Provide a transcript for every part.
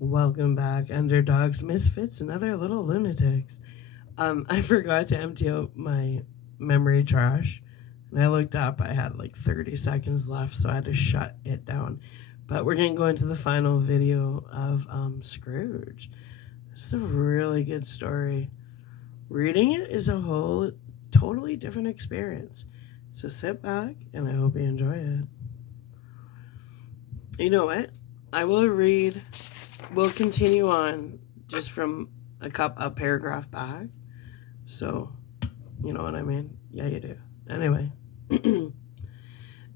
Welcome back, underdogs, misfits, and other little lunatics. I forgot to empty out my memory trash, and I looked up. I had like 30 seconds left, so I had to shut it down. But we're gonna go into the final video of Scrooge. This is a really good story. Reading it is a whole totally different experience. So sit back, and I hope you enjoy it. You know what? I will read. We'll continue on just from a paragraph back. So, you know what I mean? Yeah, you do. Anyway,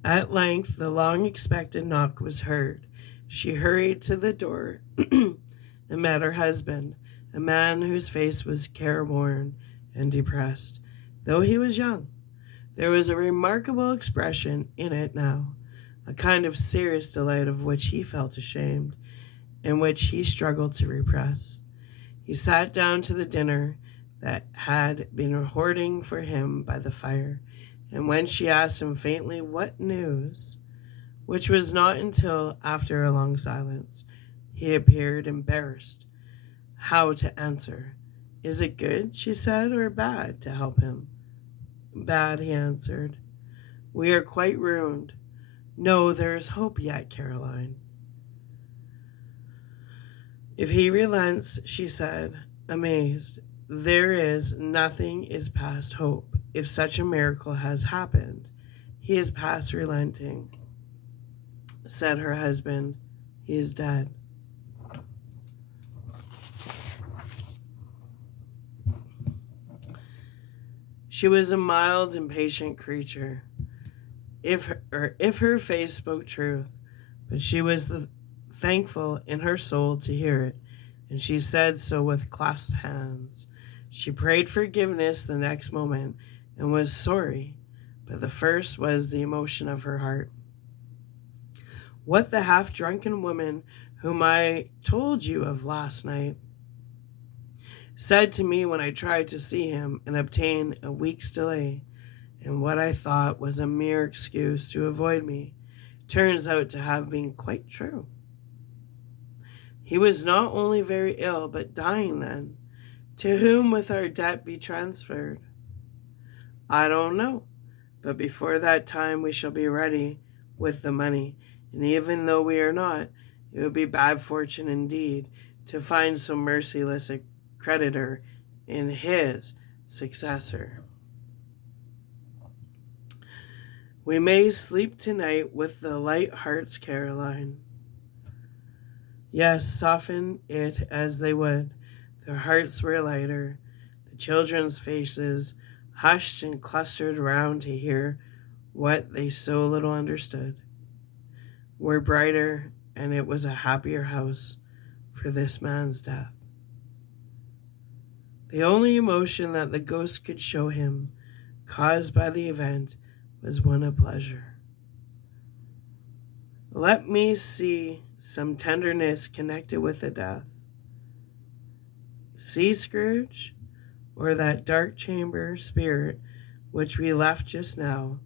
at length the long expected knock was heard. She hurried to the door and met her husband, a man whose face was careworn and depressed, though he was young. There was a remarkable expression in it now, a kind of serious delight of which he felt ashamed, and which he struggled to repress. He sat down to the dinner that had been hoarding for him by the fire, and when she asked him faintly what news, which was not until after a long silence, he appeared embarrassed how to answer. Is it good, she said, or bad, to help him? Bad, he answered. We are quite ruined. No, there is hope yet, Caroline. If he relents, she said, amazed, there is nothing is past hope. If such a miracle has happened, he is past relenting, said her husband. He is dead. She was a mild, impatient creature, if her face spoke truth, but she was thankful in her soul to hear it, and she said so with clasped hands. She prayed forgiveness the next moment and was sorry, but the first was the emotion of her heart. What the half drunken woman whom I told you of last night said to me when I tried to see him and obtain a week's delay, and what I thought was a mere excuse to avoid me, turns out to have been quite true. He was not only very ill, but dying then. To whom with our debt be transferred? I don't know, but before that time we shall be ready with the money, and even though we are not, it would be bad fortune indeed to find so merciless a creditor in his successor. We may sleep tonight with the light hearts, Caroline. Yes, soften it as they would, their hearts were lighter. The children's faces, hushed and clustered round to hear what they so little understood, were brighter, and it was a happier house for this man's death. The only emotion that the ghost could show him, caused by the event, was one of pleasure. Let me see some tenderness connected with the death. See, Scrooge, or that dark chamber spirit which we left just now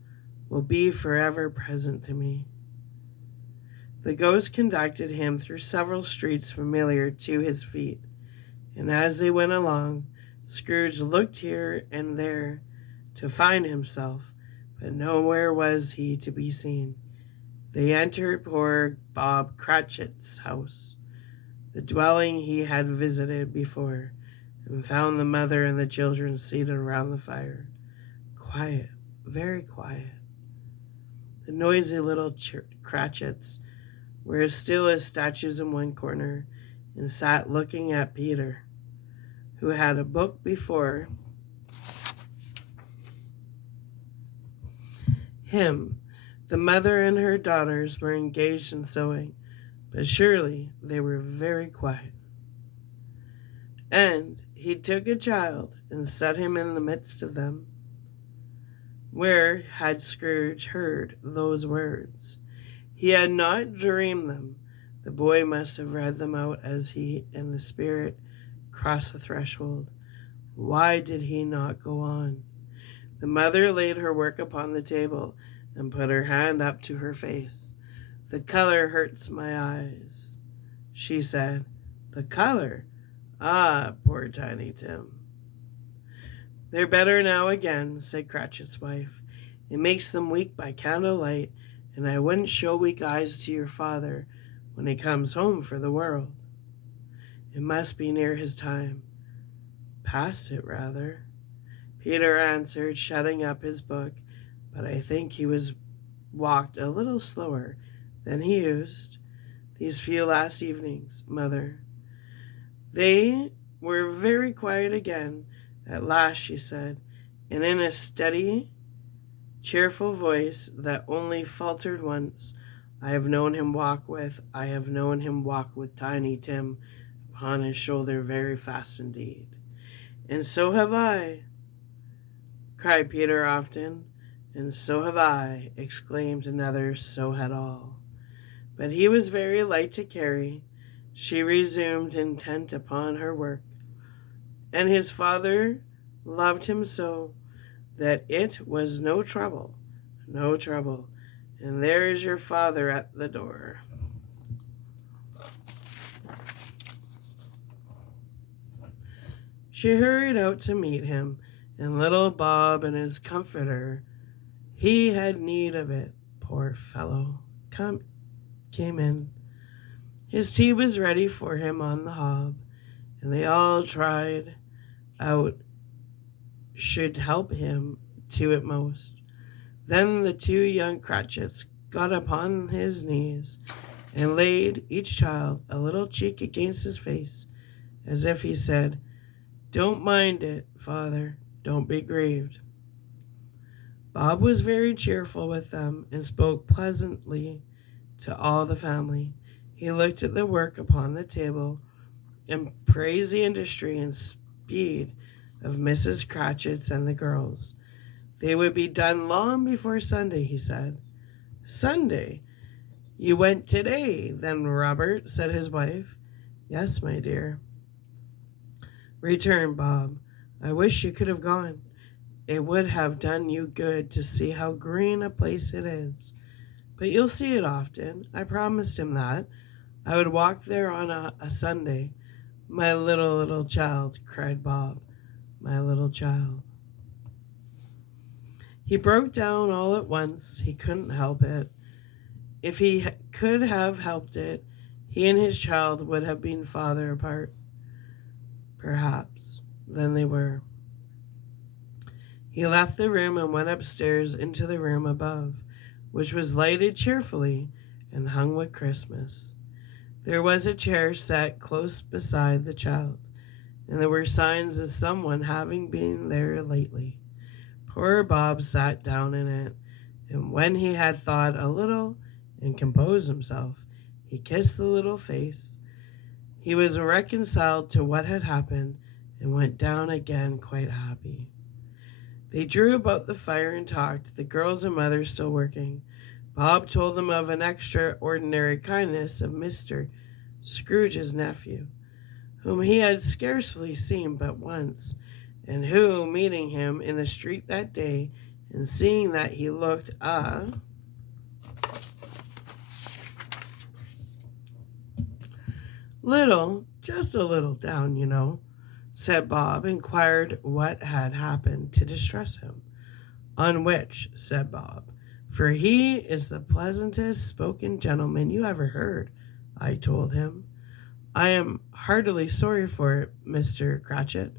will be forever present to me. The ghost conducted him through several streets familiar to his feet, and as they went along, Scrooge looked here and there to find himself, but nowhere was he to be seen. They entered poor Bob Cratchit's house, the dwelling he had visited before, and found the mother and the children seated around the fire. Quiet, very quiet. The noisy little Cratchits were as still as statues in one corner, and sat looking at Peter, who had a book before him. The mother and her daughters were engaged in sewing, but surely they were very quiet. And he took a child and set him in the midst of them. Where had Scrooge heard those words? He had not dreamed them. The boy must have read them out as he and the spirit crossed the threshold. Why did he not go on? The mother laid her work upon the table and put her hand up to her face. The color hurts my eyes, she said. The color? Ah, poor Tiny Tim. They're better now again, said Cratchit's wife. It makes them weak by candlelight, and I wouldn't show weak eyes to your father when he comes home for the world. It must be near his time. Past it, rather, Peter answered, shutting up his book, but I think he was walked a little slower than he used these few last evenings, Mother. They were very quiet again. At last she said, and in a steady, cheerful voice that only faltered once, I have known him walk with Tiny Tim upon his shoulder very fast indeed. And so have I, cried Peter often. And so have I, exclaimed another, so had all. But he was very light to carry. She resumed, intent upon her work. And his father loved him so that it was no trouble, no trouble. And there is your father at the door. She hurried out to meet him, and little Bob and his comforter, he had need of it, poor fellow, came in. His tea was ready for him on the hob, and they all tried out should help him to it most. Then the two young Cratchits got upon his knees and laid each child a little cheek against his face, as if he said, Don't mind it, father, don't be grieved. Bob was very cheerful with them and spoke pleasantly to all the family. He looked at the work upon the table and praised the industry and speed of Mrs. Cratchit and the girls. They would be done long before Sunday, he said. Sunday? You went today, then, Robert, said his wife. Yes, my dear, returned Bob. I wish you could have gone. It would have done you good to see how green a place it is. But you'll see it often. I promised him that. I would walk there on a Sunday. My little child, cried Bob. My little child. He broke down all at once. He couldn't help it. If he could have helped it, he and his child would have been farther apart. Perhaps than they were. He left the room and went upstairs into the room above, which was lighted cheerfully and hung with Christmas. There was a chair set close beside the child, and there were signs of someone having been there lately. Poor Bob sat down in it, and when he had thought a little and composed himself, he kissed the little face. He was reconciled to what had happened and went down again quite happy. They drew about the fire and talked, the girls and mother still working. Bob told them of an extraordinary kindness of Mr. Scrooge's nephew, whom he had scarcely seen but once, and who, meeting him in the street that day, and seeing that he looked little, just a little down, you know, said Bob, inquired what had happened to distress him. On which, said Bob, for he is the pleasantest spoken gentleman you ever heard, I told him. I am heartily sorry for it, Mr. Cratchit,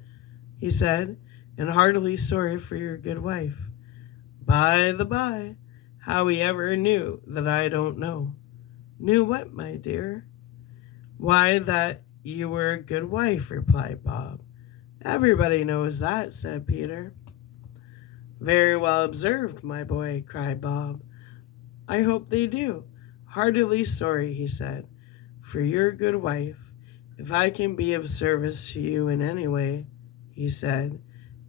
he said, and heartily sorry for your good wife. By the by, how he ever knew that I don't know. Knew what, my dear? Why, that you were a good wife, replied Bob. Everybody knows that, said Peter. Very well observed, my boy, cried Bob. I hope they do. Heartily sorry, he said, for your good wife. If I can be of service to you in any way, he said,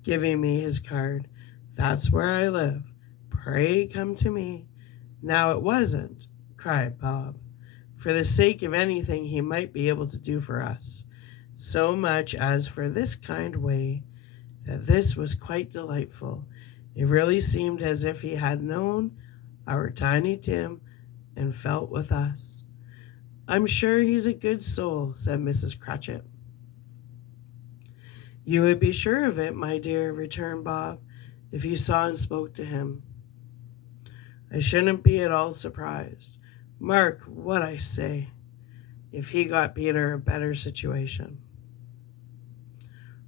giving me his card, that's where I live. Pray come to me. Now it wasn't, cried Bob, for the sake of anything he might be able to do for us, so much as for this kind way, that this was quite delightful. It really seemed as if he had known our Tiny Tim and felt with us. I'm sure he's a good soul, said Mrs. Cratchit. You would be sure of it, my dear, returned Bob, if you saw and spoke to him. I shouldn't be at all surprised. Mark what I say, if he got Peter a better situation.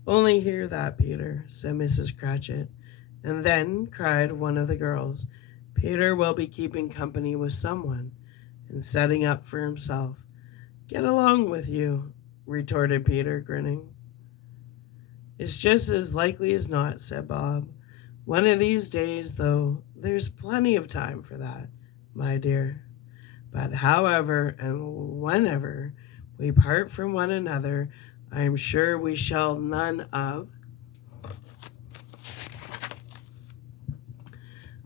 Only hear that, Peter, said Mrs. Cratchit, and then, cried one of the girls, Peter will be keeping company with someone and setting up for himself. Get along with you, retorted Peter, grinning. It's just as likely as not, said Bob. One of these days, though, there's plenty of time for that, my dear. But however and whenever we part from one another, I am sure we shall none of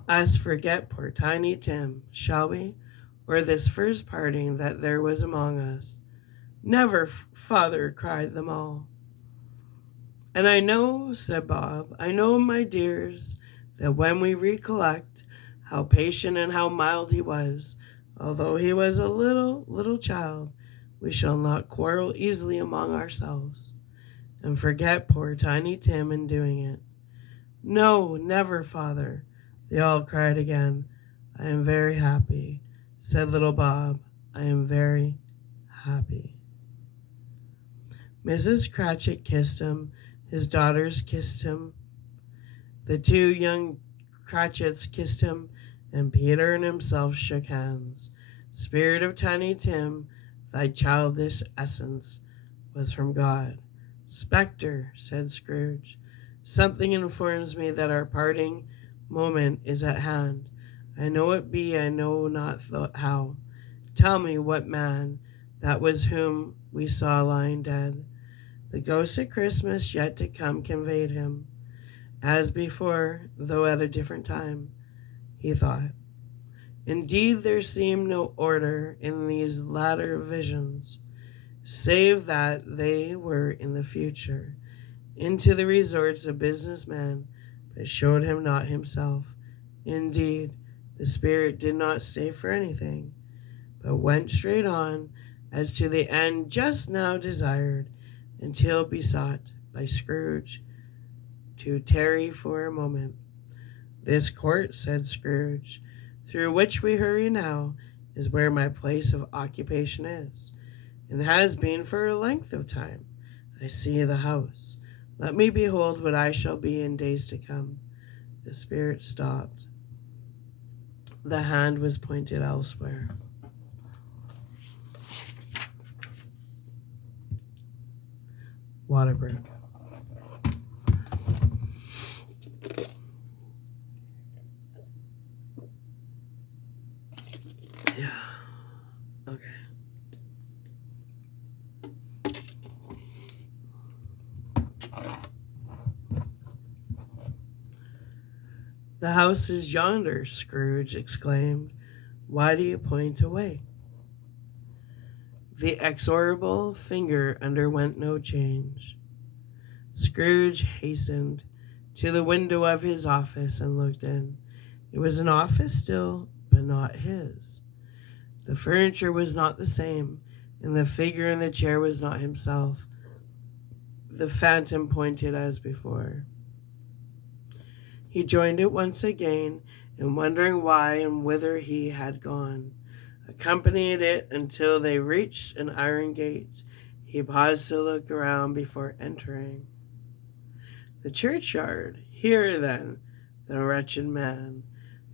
us forget poor Tiny Tim, shall we? Or this first parting that there was among us. Never, father, cried them all. And I know, said Bob, I know, my dears, that when we recollect how patient and how mild he was, although he was a little child, we shall not quarrel easily among ourselves, and forget poor Tiny Tim in doing it. No, never, father, they all cried again. I am very happy, said little Bob. I am very happy. Mrs. Cratchit kissed him. His daughters kissed him. The two young Cratchits kissed him, and Peter and himself shook hands. Spirit of Tiny Tim, thy childish essence was from God. Spectre, said Scrooge, something informs me that our parting moment is at hand. I know it be, I know not how. Tell me what man that was whom we saw lying dead. The ghost of Christmas yet to come conveyed him, as before, though at a different time, he thought. Indeed, there seemed no order in these latter visions, save that they were in the future, into the resorts of business men, but showed him not himself. Indeed, the spirit did not stay for anything, but went straight on as to the end just now desired, until besought by Scrooge to tarry for a moment. This court, said Scrooge, through which we hurry now, is where my place of occupation is, and has been for a length of time. I see the house. Let me behold what I shall be in days to come. The spirit stopped. The hand was pointed elsewhere. Water break. Yeah. Okay. The house is yonder, Scrooge exclaimed. Why do you point away? The exorable finger underwent no change. Scrooge hastened to the window of his office and looked in. It was an office still, but not his. The furniture was not the same, and the figure in the chair was not himself. The phantom pointed as before. He joined it once again, and wondering why and whither he had gone, accompanied it until they reached an iron gate. He paused to look around before entering. The churchyard. Here, then, the wretched man,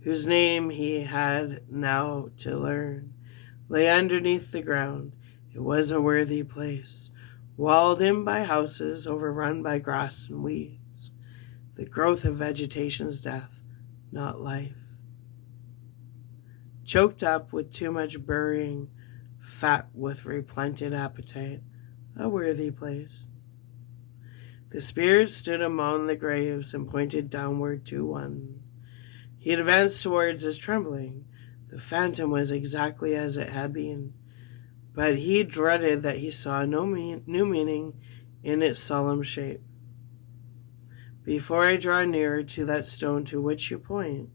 whose name he had now to learn, lay underneath the ground. It was a worthy place, walled in by houses, overrun by grass and weeds. The growth of vegetation's death, not life. Choked up with too much burying, fat with repleted appetite, a worthy place. The spirit stood among the graves and pointed downward to one. He advanced towards us trembling. The phantom was exactly as it had been, but he dreaded that he saw no new meaning in its solemn shape. Before I draw nearer to that stone to which you point,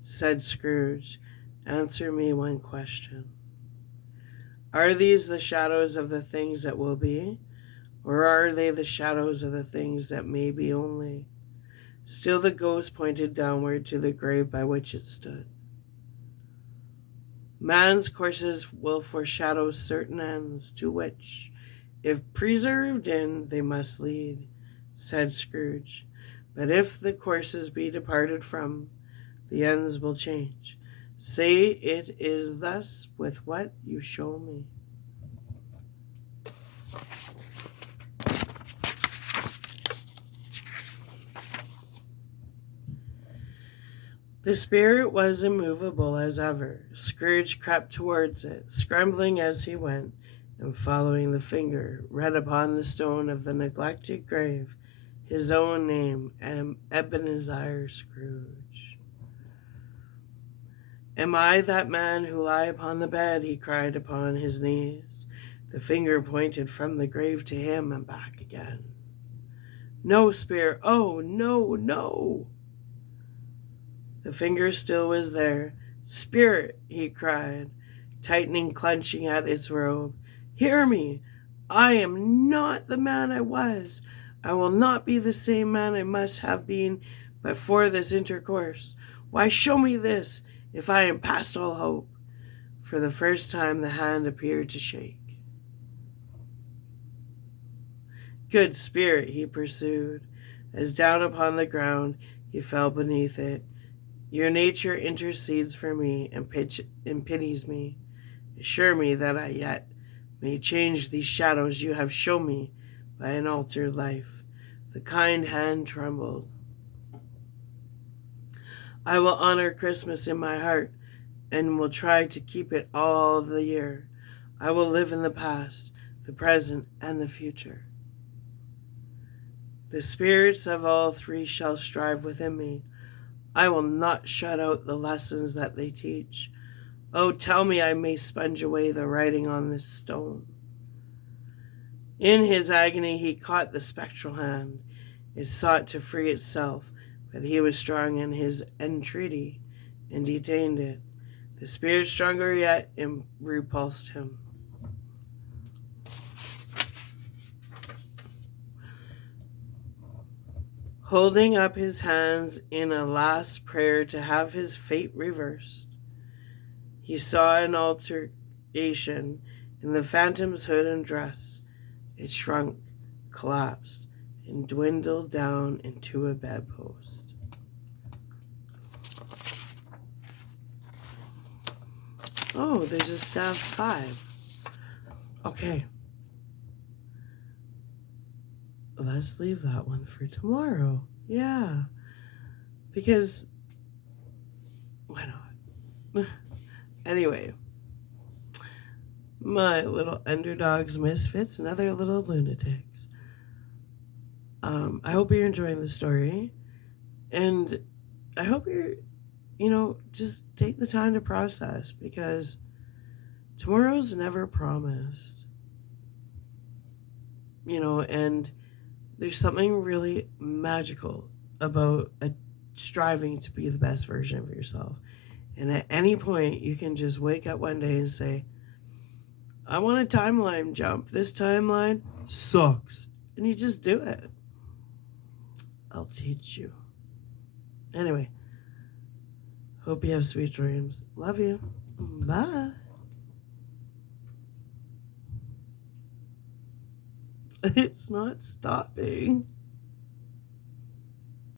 said Scrooge, answer me one question. Are these the shadows of the things that will be? Or are they the shadows of the things that may be only? Still the ghost pointed downward to the grave by which it stood. Man's courses will foreshadow certain ends to which, if preserved in, they must lead, said Scrooge. But if the courses be departed from, the ends will change. Say it is thus with what you show me. The spirit was immovable as ever. Scrooge crept towards it, scrambling as he went, and following the finger, read upon the stone of the neglected grave his own name, Ebenezer Scrooge. Am I that man who lie upon the bed? He cried upon his knees. The finger pointed from the grave to him and back again. No, spirit, oh, no, no. The finger still was there. Spirit, he cried, tightening, clenching at its robe. Hear me. I am not the man I was. I will not be the same man I must have been but for this intercourse. Why, show me this, if I am past all hope. For the first time the hand appeared to shake. Good spirit, he pursued, as down upon the ground he fell beneath it. Your nature intercedes for me and pities me. Assure me that I yet may change these shadows you have shown me by an altered life. The kind hand trembled. I will honor Christmas in my heart and will try to keep it all the year. I will live in the past, the present, and the future. The spirits of all three shall strive within me. I will not shut out the lessons that they teach. Oh, tell me I may sponge away the writing on this stone. In his agony he caught the spectral hand. It sought to free itself, but he was strong in his entreaty and detained it. The spirit, stronger yet, repulsed him. Holding up his hands in a last prayer to have his fate reversed, he saw an alteration in the phantom's hood and dress. It shrunk, collapsed, and dwindled down into a bedpost. Oh, there's a staff 5. Okay. Let's leave that one for tomorrow. Yeah. Because, why not? Anyway, my little underdogs, misfits, and other little lunatics. I hope you're enjoying the story. And I hope you're, just take the time to process, because tomorrow's never promised. And there's something really magical about striving to be the best version of yourself. And at any point, you can just wake up one day and say, I want a timeline jump. This timeline sucks. And you just do it. I'll teach you. Anyway, hope you have sweet dreams. Love you. Bye. It's not stopping.